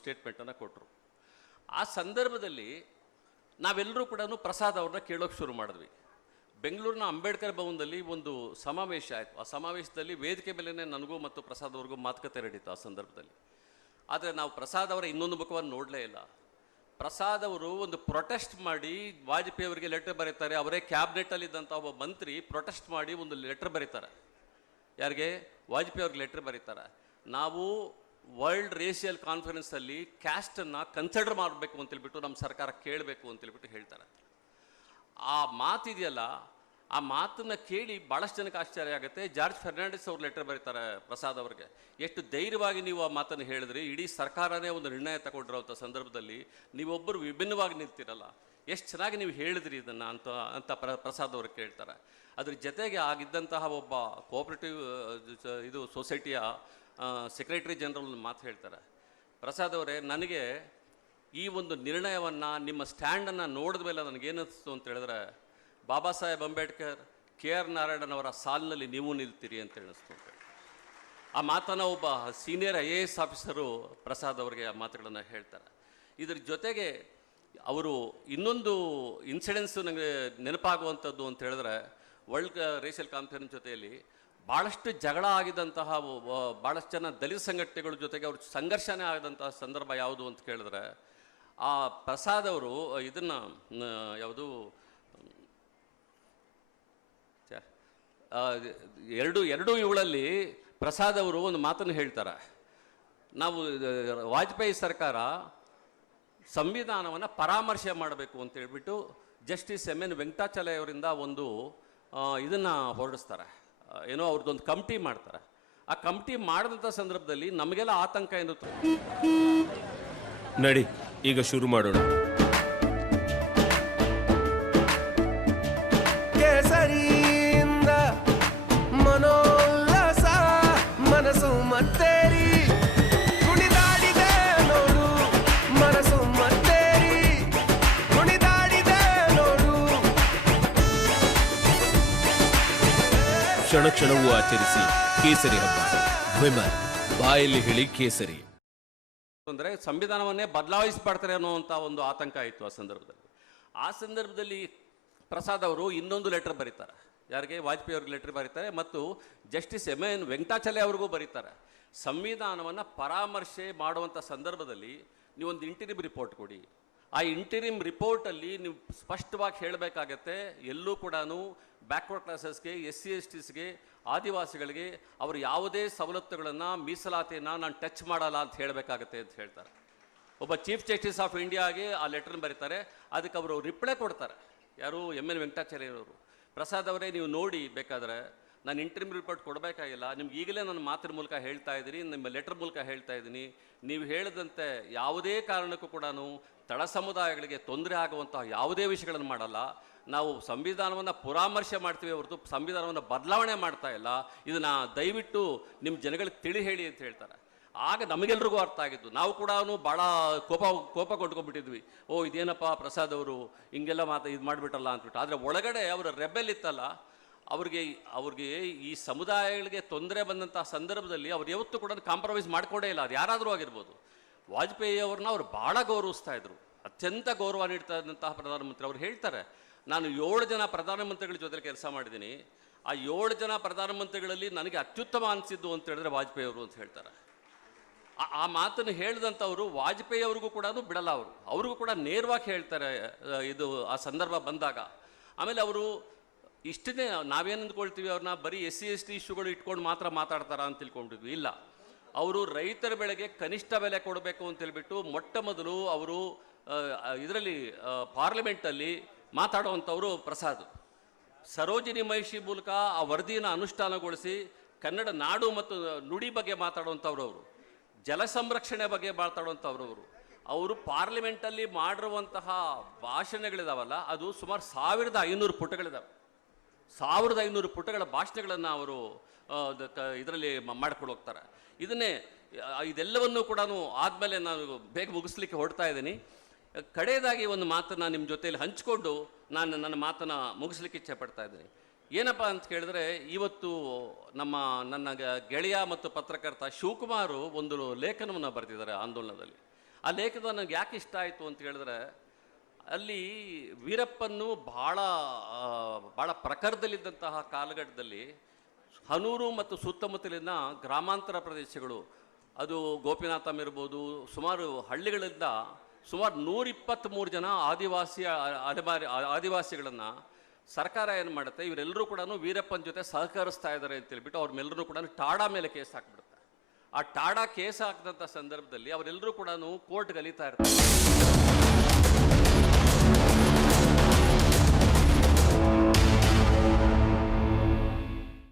ಸ್ಟೇಟ್ಮೆಂಟನ್ನು ಕೊಟ್ಟರು. ಆ ಸಂದರ್ಭದಲ್ಲಿ ನಾವೆಲ್ಲರೂ ಕೂಡ ಪ್ರಸಾದ್ ಅವ್ರನ್ನ ಕೇಳೋಕೆ ಶುರು ಮಾಡಿದ್ವಿ. ಬೆಂಗಳೂರಿನ ಅಂಬೇಡ್ಕರ್ ಭವನದಲ್ಲಿ ಒಂದು ಸಮಾವೇಶ ಆಯಿತು. ಆ ಸಮಾವೇಶದಲ್ಲಿ ವೇದಿಕೆ ಮೇಲೇ ನನಗೂ ಮತ್ತು ಪ್ರಸಾದ್ ಅವ್ರಿಗೂ ಮಾತುಕತೆ ನಡೀತು ಆ ಸಂದರ್ಭದಲ್ಲಿ. ಆದರೆ ನಾವು ಪ್ರಸಾದ್ ಅವರ ಇನ್ನೊಂದು ಮುಖವನ್ನು ನೋಡಲೇ ಇಲ್ಲ. ಪ್ರಸಾದ್ ಅವರು ಒಂದು ಪ್ರೊಟೆಸ್ಟ್ ಮಾಡಿ ವಾಜಪೇಯಿ ಅವರಿಗೆ ಲೆಟರ್ ಬರೀತಾರೆ. ಅವರೇ ಕ್ಯಾಬಿನೆಟಲ್ಲಿದ್ದಂಥ ಒಬ್ಬ ಮಂತ್ರಿ ಪ್ರೊಟೆಸ್ಟ್ ಮಾಡಿ ಒಂದು ಲೆಟರ್ ಬರೀತಾರೆ. ಯಾರಿಗೆ? ವಾಜಪೇಯಿ ಅವ್ರಿಗೆ ಲೆಟರ್ ಬರೀತಾರೆ. ನಾವು ವರ್ಲ್ಡ್ ರೇಷಿಯಲ್ ಕಾನ್ಫರೆನ್ಸಲ್ಲಿ ಕ್ಯಾಸ್ಟನ್ನು ಕನ್ಸಿಡರ್ ಮಾಡಬೇಕು ಅಂತೇಳ್ಬಿಟ್ಟು ನಮ್ಮ ಸರ್ಕಾರ ಕೇಳಬೇಕು ಅಂತೇಳ್ಬಿಟ್ಟು ಹೇಳ್ತಾರೆ. ಆ ಮಾತಿದೆಯಲ್ಲ, ಆ ಮಾತನ್ನು ಕೇಳಿ ಭಾಳಷ್ಟು ಜನಕ್ಕೆ ಆಶ್ಚರ್ಯ ಆಗುತ್ತೆ. ಜಾರ್ಜ್ ಫರ್ನಾಂಡಿಸ್ ಅವ್ರು ಲೆಟರ್ ಬರೀತಾರೆ ಪ್ರಸಾದ್ ಅವ್ರಿಗೆ. ಎಷ್ಟು ಧೈರ್ಯವಾಗಿ ನೀವು ಆ ಮಾತನ್ನು ಹೇಳಿದ್ರಿ, ಇಡೀ ಸರ್ಕಾರನೇ ಒಂದು ನಿರ್ಣಯ ತಗೊಂಡಿರೋಂಥ ಸಂದರ್ಭದಲ್ಲಿ ನೀವೊಬ್ಬರು ವಿಭಿನ್ನವಾಗಿ ನಿಲ್ತಿರಲ್ಲ, ಎಷ್ಟು ಚೆನ್ನಾಗಿ ನೀವು ಹೇಳಿದ್ರಿ ಇದನ್ನು ಅಂತ ಪ್ರಸಾದ್ ಅವ್ರಿಗೆ ಕೇಳ್ತಾರೆ. ಅದ್ರ ಜೊತೆಗೆ ಆಗಿದ್ದಂತಹ ಒಬ್ಬ ಕೋಆಪರೇಟಿವ್ ಸೊಸೈಟಿಯ ಸೆಕ್ರೆಟರಿ ಜನರಲ್ ಮಾತು ಹೇಳ್ತಾರೆ. ಪ್ರಸಾದ್ ಅವರೇ, ನನಗೆ ಈ ಒಂದು ನಿರ್ಣಯವನ್ನು, ನಿಮ್ಮ ಸ್ಟ್ಯಾಂಡನ್ನು ನೋಡಿದ ಮೇಲೆ ನನಗೇನಿಸ್ತು ಅಂತ ಹೇಳಿದ್ರೆ, ಬಾಬಾ ಸಾಹೇಬ್ ಅಂಬೇಡ್ಕರ್, KR ನಾರಾಯಣನ್ ಅವರ ಸಾಲಿನಲ್ಲಿ ನೀವು ನಿಲ್ತೀರಿ ಅಂತ ಅನ್ನಿಸ್ತು. ಆ ಮಾತನ್ನು ಒಬ್ಬ ಸೀನಿಯರ್ IAS ಆಫೀಸರು ಪ್ರಸಾದ್ ಅವರಿಗೆ ಆ ಮಾತುಗಳನ್ನು ಹೇಳ್ತಾರೆ. ಇದ್ರ ಜೊತೆಗೆ ಅವರು ಇನ್ನೊಂದು ಇನ್ಸಿಡೆನ್ಸು ನನಗೆ ನೆನಪಾಗುವಂಥದ್ದು ಅಂತ ಹೇಳಿದ್ರೆ, ವರ್ಲ್ಡ್ ರೇಷಿಯಲ್ ಕಾನ್ಫರೆನ್ಸ್ ಜೊತೆಯಲ್ಲಿ ಭಾಳಷ್ಟು ಜಗಳ ಆಗಿದ್ದಂತಹ ಭಾಳಷ್ಟು ಜನ ದಲಿತ ಸಂಘಟನೆಗಳ ಜೊತೆಗೆ ಅವ್ರ ಸಂಘರ್ಷನೇ ಆಗಿದಂತಹ ಸಂದರ್ಭ ಯಾವುದು ಅಂತ ಕೇಳಿದ್ರೆ, ಆ ಪ್ರಸಾದ್ ಅವರು ಇದನ್ನು ಎರಡು ಇವುಗಳಲ್ಲಿ ಪ್ರಸಾದ್ ಅವರು ಒಂದು ಮಾತನ್ನು ಹೇಳ್ತಾರೆ. ನಾವು ವಾಜಪೇಯಿ ಸರ್ಕಾರ ಸಂವಿಧಾನವನ್ನು ಪರಾಮರ್ಶೆ ಮಾಡಬೇಕು ಅಂತ ಹೇಳ್ಬಿಟ್ಟು ಜಸ್ಟಿಸ್ MN ವೆಂಕಟಾಚಲಯ್ಯ ಅವರಿಂದ ಒಂದು ಇದನ್ನು ಹೊರಡಿಸ್ತಾರೆ. ಏನೋ ಅವ್ರದ್ದೊಂದು ಕಮಿಟಿ ಮಾಡ್ತಾರೆ. ಆ ಕಮಿಟಿ ಮಾಡಿದಂಥ ಸಂದರ್ಭದಲ್ಲಿ ನಮಗೆಲ್ಲ ಆತಂಕ ಏನುತ್ತೆ. ನಡಿ ಈಗ ಶುರು ಮಾಡೋಣ. ಕೇಸರಿಯಿಂದ ಮನೋಲ್ಲಾಸ ಮನಸ್ಸು ಮತ್ತೇರಿ ಕುಣಿದಾಡಿದೆ ನೋಡು, ಮನಸ್ಸು ಮತ್ತೇರಿ ಕುಣಿದಾಡಿದೆ ನೋಡು. ಕ್ಷಣ ಕ್ಷಣವೂ ಆಚರಿಸಿ ಕೇಸರಿ ಹಬ್ಬ. ವಿಮಲ್ ಬಾಯಲ್ಲಿ ಹೇಳಿ ಕೇಸರಿ. ಅಂದರೆ ಸಂವಿಧಾನವನ್ನೇ ಬದಲಾಯಿಸ್ಬಿಡ್ತಾರೆ ಅನ್ನೋವಂಥ ಒಂದು ಆತಂಕ ಆಯಿತು ಆ ಸಂದರ್ಭದಲ್ಲಿ ಪ್ರಸಾದ್ ಅವರು ಇನ್ನೊಂದು ಲೆಟರ್ ಬರೀತಾರೆ. ಯಾರಿಗೆ? ವಾಜಪೇಯಿ ಅವ್ರಿಗೆ ಲೆಟರ್ ಬರೀತಾರೆ ಮತ್ತು ಜಸ್ಟಿಸ್ MN ವೆಂಕಟಾಚಲಯ್ಯ ಅವ್ರಿಗೂ ಬರೀತಾರೆ. ಸಂವಿಧಾನವನ್ನು ಪರಾಮರ್ಶೆ ಮಾಡುವಂಥ ಸಂದರ್ಭದಲ್ಲಿ ನೀವೊಂದು ಇಂಟರಿಮ್ ರಿಪೋರ್ಟ್ ಕೊಡಿ. ಆ ಇಂಟರಿಮ್ ರಿಪೋರ್ಟಲ್ಲಿ ನೀವು ಸ್ಪಷ್ಟವಾಗಿ ಹೇಳಬೇಕಾಗತ್ತೆ, ಎಲ್ಲೂ ಕೂಡ ಬ್ಯಾಕ್ವರ್ಡ್ ಕ್ಲಾಸಸ್ಗೆ, SC STಸ್ಗೆ, ಆದಿವಾಸಿಗಳಿಗೆ ಅವರು ಯಾವುದೇ ಸವಲತ್ತುಗಳನ್ನು, ಮೀಸಲಾತಿಯನ್ನು ನಾನು ಟಚ್ ಮಾಡಲ್ಲ ಅಂತ ಹೇಳಬೇಕಾಗತ್ತೆ ಅಂತ ಹೇಳ್ತಾರೆ. ಒಬ್ಬ ಚೀಫ್ ಜಸ್ಟಿಸ್ ಆಫ್ ಇಂಡಿಯಾಗೆ ಆ ಲೆಟರ್ನ ಬರೀತಾರೆ. ಅದಕ್ಕೆ ಅವರು ರಿಪ್ಲೈ ಕೊಡ್ತಾರೆ. ಯಾರು? MN ವೆಂಕಟಾಚಲಯ್ಯವರು. ಪ್ರಸಾದ್ ಅವರೇ, ನೀವು ನೋಡಿ, ಬೇಕಾದರೆ ನಾನು ಇಂಟರ್ವ್ಯೂ ರಿಪೋರ್ಟ್ ಕೊಡಬೇಕಾಗಿಲ್ಲ, ನಿಮ್ಗೆ ಈಗಲೇ ನನ್ನ ಮಾತಿನ ಮೂಲಕ ಹೇಳ್ತಾ ಇದ್ದೀನಿ, ನಿಮ್ಮ ಲೆಟರ್ ಮೂಲಕ ಹೇಳ್ತಾ ಇದ್ದೀನಿ, ನೀವು ಹೇಳಿದಂತೆ ಯಾವುದೇ ಕಾರಣಕ್ಕೂ ಕೂಡ ತಳ ಸಮುದಾಯಗಳಿಗೆ ತೊಂದರೆ ಆಗುವಂತಹ ಯಾವುದೇ ವಿಷಯಗಳನ್ನು ಮಾಡಲ್ಲ. ನಾವು ಸಂವಿಧಾನವನ್ನು ಪರಾಮರ್ಶೆ ಮಾಡ್ತೀವಿ ಹೊರತು ಸಂವಿಧಾನವನ್ನು ಬದಲಾವಣೆ ಮಾಡ್ತಾ ಇಲ್ಲ. ಇದನ್ನು ದಯವಿಟ್ಟು ನಿಮ್ಮ ಜನಗಳಿಗೆ ತಿಳಿ ಹೇಳಿ ಅಂತ ಹೇಳ್ತಾರೆ. ಆಗ ನಮಗೆಲ್ರಿಗೂ ಅರ್ಥ ಆಗಿದ್ದು, ನಾವು ಕೂಡ ಭಾಳ ಕೋಪ ಕೊಂಡ್ಕೊಂಡ್ಬಿಟ್ಟಿದ್ವಿ. ಇದೇನಪ್ಪ ಪ್ರಸಾದ್ ಅವರು ಹಿಂಗೆಲ್ಲ ಇದು ಮಾಡಿಬಿಟ್ಟಲ್ಲ ಅಂದ್ಬಿಟ್ಟು. ಆದರೆ ಒಳಗಡೆ ಅವರ ರೆಬೆಲ್ ಇತ್ತಲ್ಲ, ಅವ್ರಿಗೆ ಈ ಸಮುದಾಯಗಳಿಗೆ ತೊಂದರೆ ಬಂದಂಥ ಸಂದರ್ಭದಲ್ಲಿ ಅವ್ರು ಯಾವತ್ತೂ ಕೂಡ ಕಾಂಪ್ರಮೈಸ್ ಮಾಡ್ಕೊಂಡೇ ಇಲ್ಲ. ಅದು ಯಾರಾದರೂ ಆಗಿರ್ಬೋದು. ವಾಜಪೇಯಿ ಅವ್ರನ್ನ ಅವ್ರು ಭಾಳ ಗೌರವಿಸ್ತಾ ಇದ್ರು, ಅತ್ಯಂತ ಗೌರವ ನೀಡ್ತಾ ಇದ್ದಂತಹ ಪ್ರಧಾನಮಂತ್ರಿ. ಅವ್ರು ಹೇಳ್ತಾರೆ, ನಾನು 7 ಜನ ಪ್ರಧಾನಮಂತ್ರಿಗಳ ಜೊತೆ ಕೆಲಸ ಮಾಡಿದ್ದೀನಿ, ಆ 7 ಜನ ಪ್ರಧಾನಮಂತ್ರಿಗಳಲ್ಲಿ ನನಗೆ ಅತ್ಯುತ್ತಮ ಅನಿಸಿದ್ದು ಅಂತ ಹೇಳಿದ್ರೆ ವಾಜಪೇಯಿ ಅವರು ಅಂತ ಹೇಳ್ತಾರೆ. ಆ ಮಾತನ್ನು ಹೇಳಿದಂಥವ್ರು ವಾಜಪೇಯಿ ಅವ್ರಿಗೂ ಕೂಡ ಬಿಡಲ್ಲ. ಅವ್ರಿಗೂ ಕೂಡ ನೇರವಾಗಿ ಹೇಳ್ತಾರೆ ಇದು ಆ ಸಂದರ್ಭ ಬಂದಾಗ. ಆಮೇಲೆ ಅವರು ಇಷ್ಟನ್ನೇ ನಾವೇನು ಅಂದ್ಕೊಳ್ತೀವಿ, ಅವ್ರನ್ನ ಬರೀ SC ST ಇಶ್ಯೂಗಳು ಇಟ್ಕೊಂಡು ಮಾತ್ರ ಮಾತಾಡ್ತಾರ ಅಂತ ತಿಳ್ಕೊಂಡಿದ್ವಿ. ಇಲ್ಲ, ಅವರು ರೈತರ ಬೆಳೆಗೆ ಕನಿಷ್ಠ ಬೆಲೆ ಕೊಡಬೇಕು ಅಂತ ಹೇಳ್ಬಿಟ್ಟು ಮೊಟ್ಟ ಮೊದಲು ಅವರು ಇದರಲ್ಲಿ ಪಾರ್ಲಿಮೆಂಟಲ್ಲಿ ಮಾತಾಡುವಂಥವರು ಪ್ರಸಾದ್. ಸರೋಜಿನಿ ಮಹಿಷಿ ಮೂಲಕ ಆ ವರದಿಯನ್ನು ಅನುಷ್ಠಾನಗೊಳಿಸಿ ಕನ್ನಡ ನಾಡು ಮತ್ತು ನುಡಿ ಬಗ್ಗೆ ಮಾತಾಡುವಂಥವ್ರು ಅವರು. ಜಲ ಸಂರಕ್ಷಣೆ ಬಗ್ಗೆ ಮಾತಾಡುವಂಥವ್ರು ಅವರು ಪಾರ್ಲಿಮೆಂಟಲ್ಲಿ ಮಾಡಿರುವಂತಹ ಭಾಷಣಗಳಿದಾವಲ್ಲ, ಅದು ಸುಮಾರು 1500 ಪುಟಗಳಿದಾವೆ. 1500 ಪುಟಗಳ ಭಾಷಣಗಳನ್ನು ಅವರು ಇದರಲ್ಲಿ ಮಾಡ್ಕೊಂಡು ಹೋಗ್ತಾರೆ. ಇದೆಲ್ಲವನ್ನೂ ಕೂಡ ಆದಮೇಲೆ ನಾನು ಬೇಗ ಮುಗಿಸ್ಲಿಕ್ಕೆ ಹೊರಡ್ತಾ ಇದ್ದೀನಿ. ಕಡೆಯದಾಗಿ ಒಂದು ಮಾತನ್ನು ನಿಮ್ಮ ಜೊತೆಯಲ್ಲಿ ಹಂಚಿಕೊಂಡು ನಾನು ನನ್ನ ಮಾತನ್ನು ಮುಗಿಸ್ಲಿಕ್ಕೆ ಇಚ್ಛೆ ಪಡ್ತಾ ಇದ್ದೀನಿ. ಏನಪ್ಪ ಅಂತ ಕೇಳಿದ್ರೆ, ಇವತ್ತು ನನ್ನ ಗೆಳೆಯ ಮತ್ತು ಪತ್ರಕರ್ತ ಶಿವಕುಮಾರು ಒಂದು ಲೇಖನವನ್ನು ಬರೆದಿದ್ದಾರೆ ಆಂದೋಲನದಲ್ಲಿ. ಆ ಲೇಖನ ನನಗೆ ಯಾಕೆ ಇಷ್ಟ ಆಯಿತು ಅಂತ ಹೇಳಿದ್ರೆ, ಅಲ್ಲಿ ವೀರಪ್ಪನ್ನು ಭಾಳ ಪ್ರಖರದಲ್ಲಿದ್ದಂತಹ ಕಾಲಘಟ್ಟದಲ್ಲಿ ಹನೂರು ಮತ್ತು ಸುತ್ತಮುತ್ತಲಿನ ಗ್ರಾಮಾಂತರ ಪ್ರದೇಶಗಳು, ಅದು ಗೋಪಿನಾಥಂ ಇರ್ಬೋದು, ಸುಮಾರು ಹಳ್ಳಿಗಳಿಂದ ಸುಮಾರು 123 ಜನ ಆದಿವಾಸಿಗಳನ್ನು ಸರ್ಕಾರ ಏನು ಮಾಡುತ್ತೆ, ಇವರೆಲ್ಲರೂ ಕೂಡ ವೀರಪ್ಪನ ಜೊತೆ ಸಹಕರಿಸ್ತಾ ಇದ್ದಾರೆ ಅಂತೇಳ್ಬಿಟ್ಟು ಅವ್ರನ್ನೆಲ್ಲರೂ ಕೂಡ ಟಾಡಾ ಮೇಲೆ ಕೇಸ್ ಹಾಕ್ಬಿಡುತ್ತೆ. ಆ ಟಾಡಾ ಕೇಸ್ ಹಾಕಿದಂಥ ಸಂದರ್ಭದಲ್ಲಿ ಅವರೆಲ್ಲರೂ ಕೂಡ ಕೋರ್ಟ್ಗೆ ಅಲಿತಾ ಇರ್ತಾರೆ.